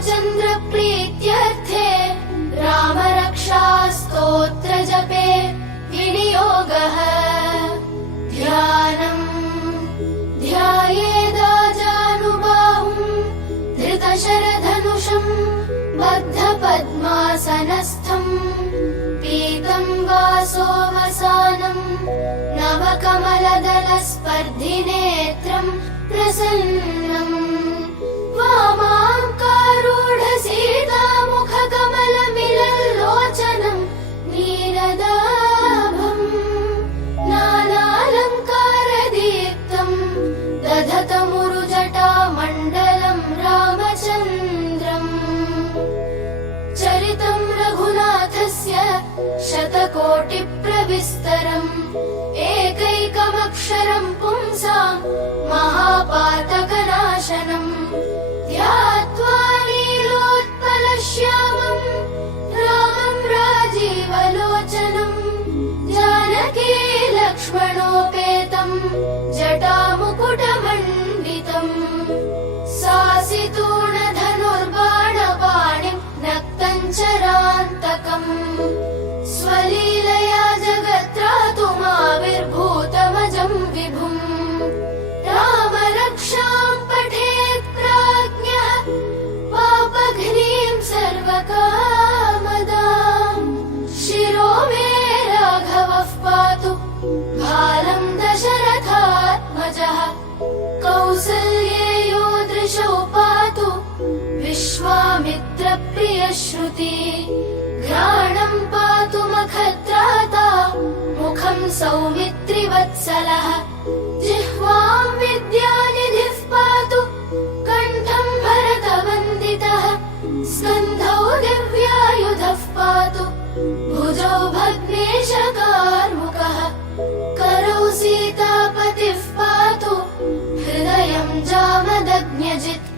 रामचन्द्र प्रीत्यर्थे रामरक्षा स्तोत्र जपे विनियोगः। ध्यानम् ध्यायेदाजानुबाहुम् धृतशरधनुषम् बद्धपद्मासनस्थम् पीतम् वासोवसानम् नवकमलदलस्पर्धिनेत्रम् प्रसन्नम् वामाङ्कारूढसीतामुखकमलमिलल्लोचनम् नीरदाभम् नानालङ्कारदीप्तम् दधतमुरुजटामण्डलम् रामचन्द्रम्। चरितम् रघुनाथस्य शतकोटिप्रविस्तरम् एकैकमक्षरम् पुंसाम् महापातकनाशनम् ध्यात्वा लीलोत्पलश्यामम् रामम् राजीवलोचनम् जानकी लक्ष्मणोपेतम् जटामुकुटमण्डितम् सासितूणधनुर्बाणपाणिम् नक्तञ्चरान्तकम् स्वलीलया जगत्रातुमाविर्भूतमजम् विभुम्। रामरक्षाम् पठेत् प्राज्ञः पापघ्नीम् सर्वकामदाम् शिरो मे राघवः पातु भालम् दशरथात्मजः कौसल्येयो दृशौ पातु विश्वामित्रप्रियश्रुति घ्राणम् पातु मखत्राता मुखम् सौमित्रिवत्सलः जिह्वाम् विद्यानिधिः पातु कण्ठम् भरतवन्दितः स्कन्धौ दिव्यायुधः पातु भुजौ भग्नेशकार्मुकः करौ सीतापतिः पातु हृदयम् जामदग्न्यजित्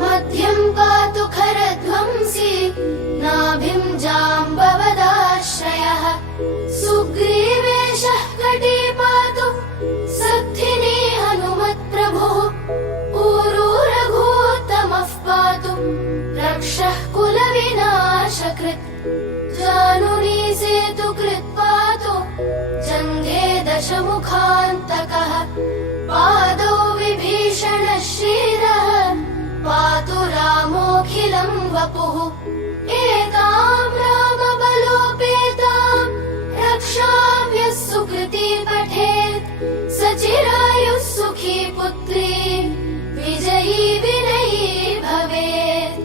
मध्यम् पातु खरध्वंसी नाभिम् जाम्बवदाश्रयः सुग्रीवेशः कटी पातु सद्धिनी हनुमत्प्रभुः ऊरू रघूत्तमः पातु रक्षः कुलविनाशकृत् जानुनी सेतुकृत् पातु जङ्घे दशमुखान्तकः पादौ विभीषणः श्रीरः पातु रामोऽखिलम् वपुः एताम् रामबलोपेताम् रक्षाम् यः सुकृती पठेत् स चिरायुः सुखी पुत्री विजयी विनयी भवेत्।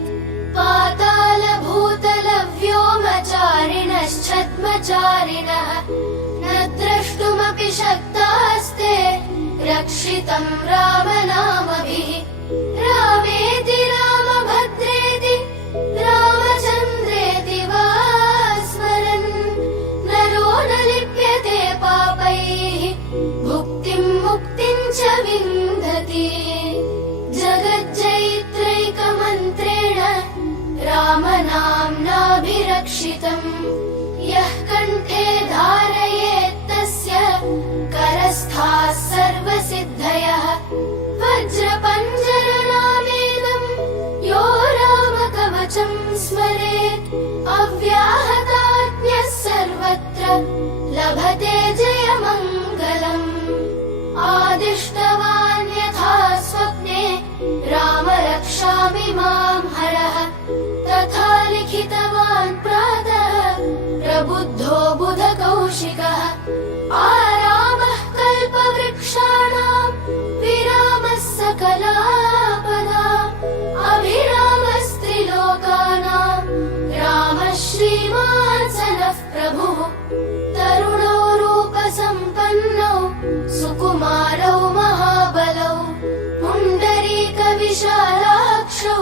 पातालभूतलव्योमचारिणश्छद्मचारिणः न द्रष्टुमपि शक्तास्ते रक्षितम् रामनामभिः रामेति रामभद्रेति रामचन्द्रेति वा स्मरन् नरो न लिप्यते पापैः भुक्तिम् मुक्तिम् च विन्दति। जगज्जयित्रैकमन्त्रेण रामनाम्नाभिरक्षितम् यः कण्ठे धारयेत्तस्य करस्थाः सर्वसिद्धयः वज्रपञ्जरनामेदम् यो रामकवचम् स्मरेत् अव्याहताज्ञः सर्वत्र लभते जयमङ्गलम्। आदिष्टवान् यथा स्वप्ने राम रक्षामि माम् हरः तथा लिखितवान् प्रातः प्रबुद्धो बुधकौशिकः आरामः कल्पवृक्षाणाम् विरामः सकलापदाम् अभिरामस्त्रिलोकानाम् रामः श्रीमान् स नः प्रभुः तरुणौ रूपसम्पन्नौ सुकुमारौ महाबलौ पुण्डरीकविशालाक्षौ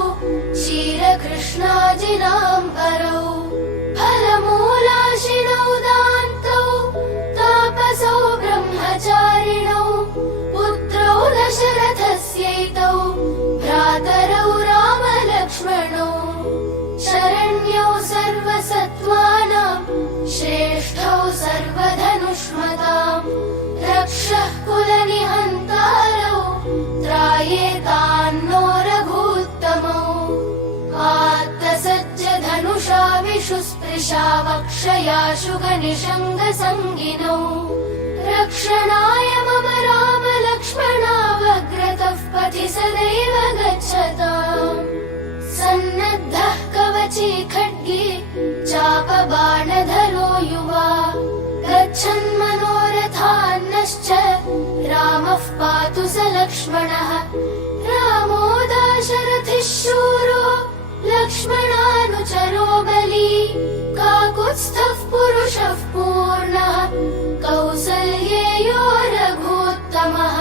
क्षीरकृष्णाजिनाम्बरौ फलमूलाशिनौ दान्तौ तापसौ ब्रह्मचारिणौ पुत्रौ दशरथस्यैतौ भ्रातरौ रामलक्ष्मणौ शरण्यौ सर्वसत्त्वानां श्रेष्ठौ सर्वधनुष्मताम् रक्षः कुलनिहन्तारौ त्रायेतान्नो रघूत्तमौ। विषुस्पृशा वक्षयाशुगनिषङ्गसङ्गिनौ रक्षणाय मम राम लक्ष्मणावग्रतः पथि सदैव गच्छताम् सन्नद्धः कवची खड्गी चापबाणधरो युवा गच्छन् मनोरथान्नश्च रामः पातु स लक्ष्मणः रामो दाशरथिः शूरो लक्ष्मणानुचरो बली काकुत्स्थः पुरुषः पूर्णः कौसल्येयो रघूत्तमः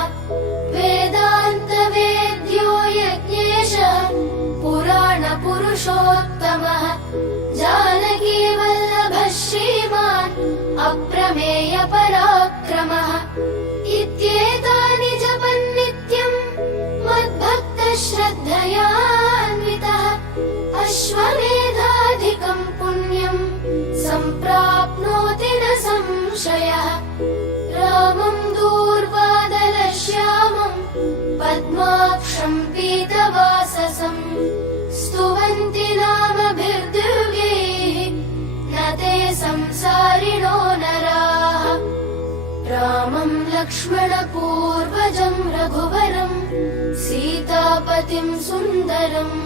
वेदान्तवेद्यो यज्ञेशः पुराणपुरुषोत्तमः जानकीवल्लभः श्रीमान् अप्रमेयपराक्रमः इत्येतानि जपन्नित्यम् मद्भक्तः श्रद्धयान्वितः अश्वमेधाधिकम् पुण्यम् सम्प्राप्नोति न संशयः रामम् दूर्वादलश्यामम् पद्माक्षम् पीतवाससम् स्तुवन्ति नामभिर्दिव्यैः न ते संसारिणो नराः रामम् लक्ष्मणपूर्वजम् रघुवरम् सीतापतिम् सुन्दरम्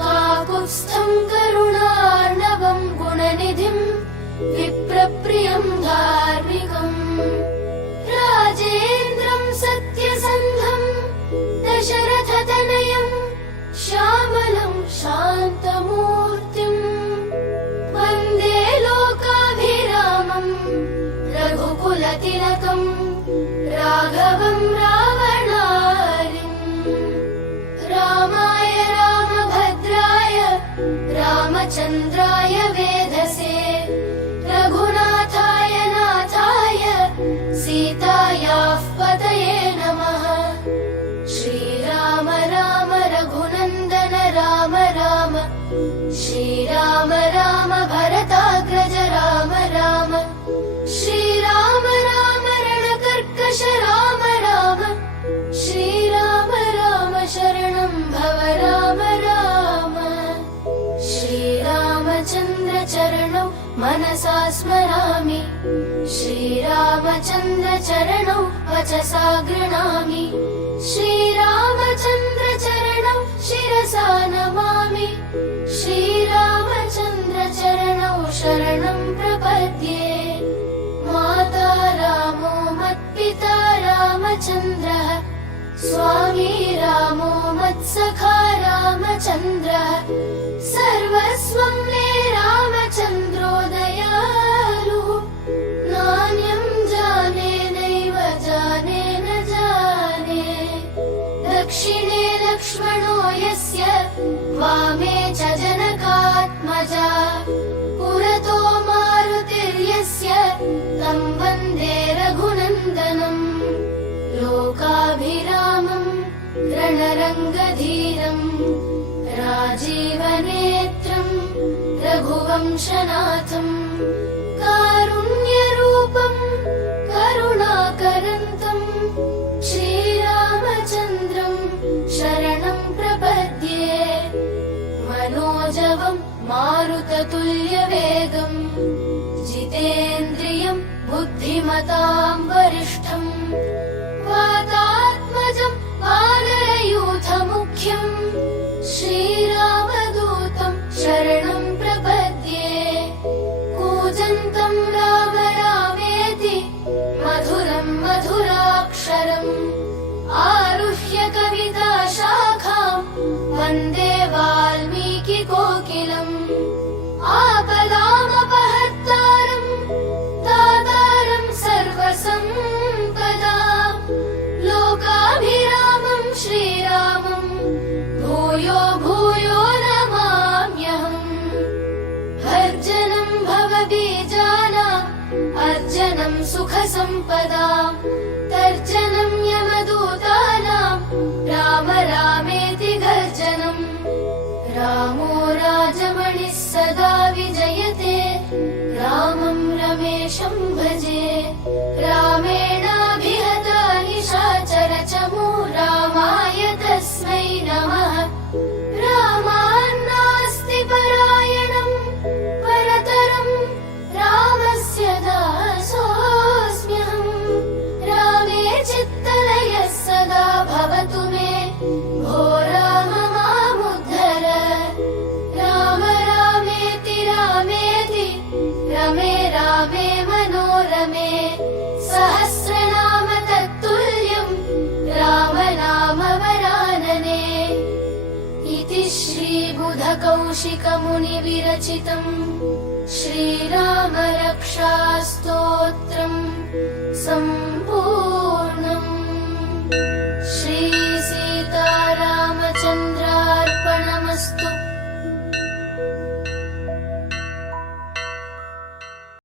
काकुत्स्थम् करुणार्णवम् गुणनिधिम् विप्रप्रियम् धार्मिकम् राजेन्द्रम् सत्यसन्धम् दशरथतनयम् श्यामलम् शान्तमूर्तिम् वन्दे लोकाभिरामम् रघुकुलतिलकम् राघवम् रावणारिम् रामाय रामभद्राय रामचन्द्राय वेधसे रघुनाथाय नाथाय सीतायाः पतये नमः श्रीराम राम रघुनन्दन राम राम श्रीराम राम भरताग्रज राम राम श्रीराम राम रणकर्कश राम राम श्रीराम राम शरणं भव राम राम श्रीरामचन्द्र चरणौ मनसा स्मरामि श्रीरामचन्द्र चरणौ वचसा गृह्णामि श्रीरामचन्द्र चरणौ शिरसा नमामि श्रीरामचन्द्र चरणौ शरणं प्रपद्ये माता रामो मत्पिता रामचन्द्रः स्वामी रामो मत्सखा रामचन्द्रः सर्वस्वं मे रामचन्द्रो दयालुः नान्यं जाने नैव जाने न जाने दक्षिणे लक्ष्मणो यस्य वामे च जनकात्मजा पुरतो मारुतिर्यस्य तं वन्दे रघुनन्दनम् लोकाभिरामम् रणरङ्गधीरम् राजीवनेत्रम् रघुवंशनाथम् कारुण्यरूपम् करुणाकरन्तम् श्रीरामचन्द्रम् शरणं प्रपद्ये मनोजवम् मारुततुल्यवेगम् जितेन्द्रियम् बुद्धिमताम् वरिष्ठम् वातात्मजम् वानरयूथमुख्यम् श्रीरामदूतम् शरणं प्रपद्ये कूजन्तम् राम रामेति मधुरम् मधुराक्षरम् आरुह्य कविता शाखाम् वन्दे वाल्मीकिकोकिलम् आपदामपहर्तारम् दातारम् सर्वसम्पदाम् लोकाभिरामम् श्रीरामम् भूयो भूयो नमाम्यहम् भर्जनम् भवबीजानाम् अर्जनम् सुखसम्पदाम् तर्जनम् यमदूतानाम् राम रामेति गर्जनम् रामो राजमणिः सदा विजयते रामम् रमेशम् भजे रामेणाभिहता निशाचरचमू रामाय तस्मै नमः रामान्नास्ति परायणम् श्रीरामरक्षास्तोत्रम्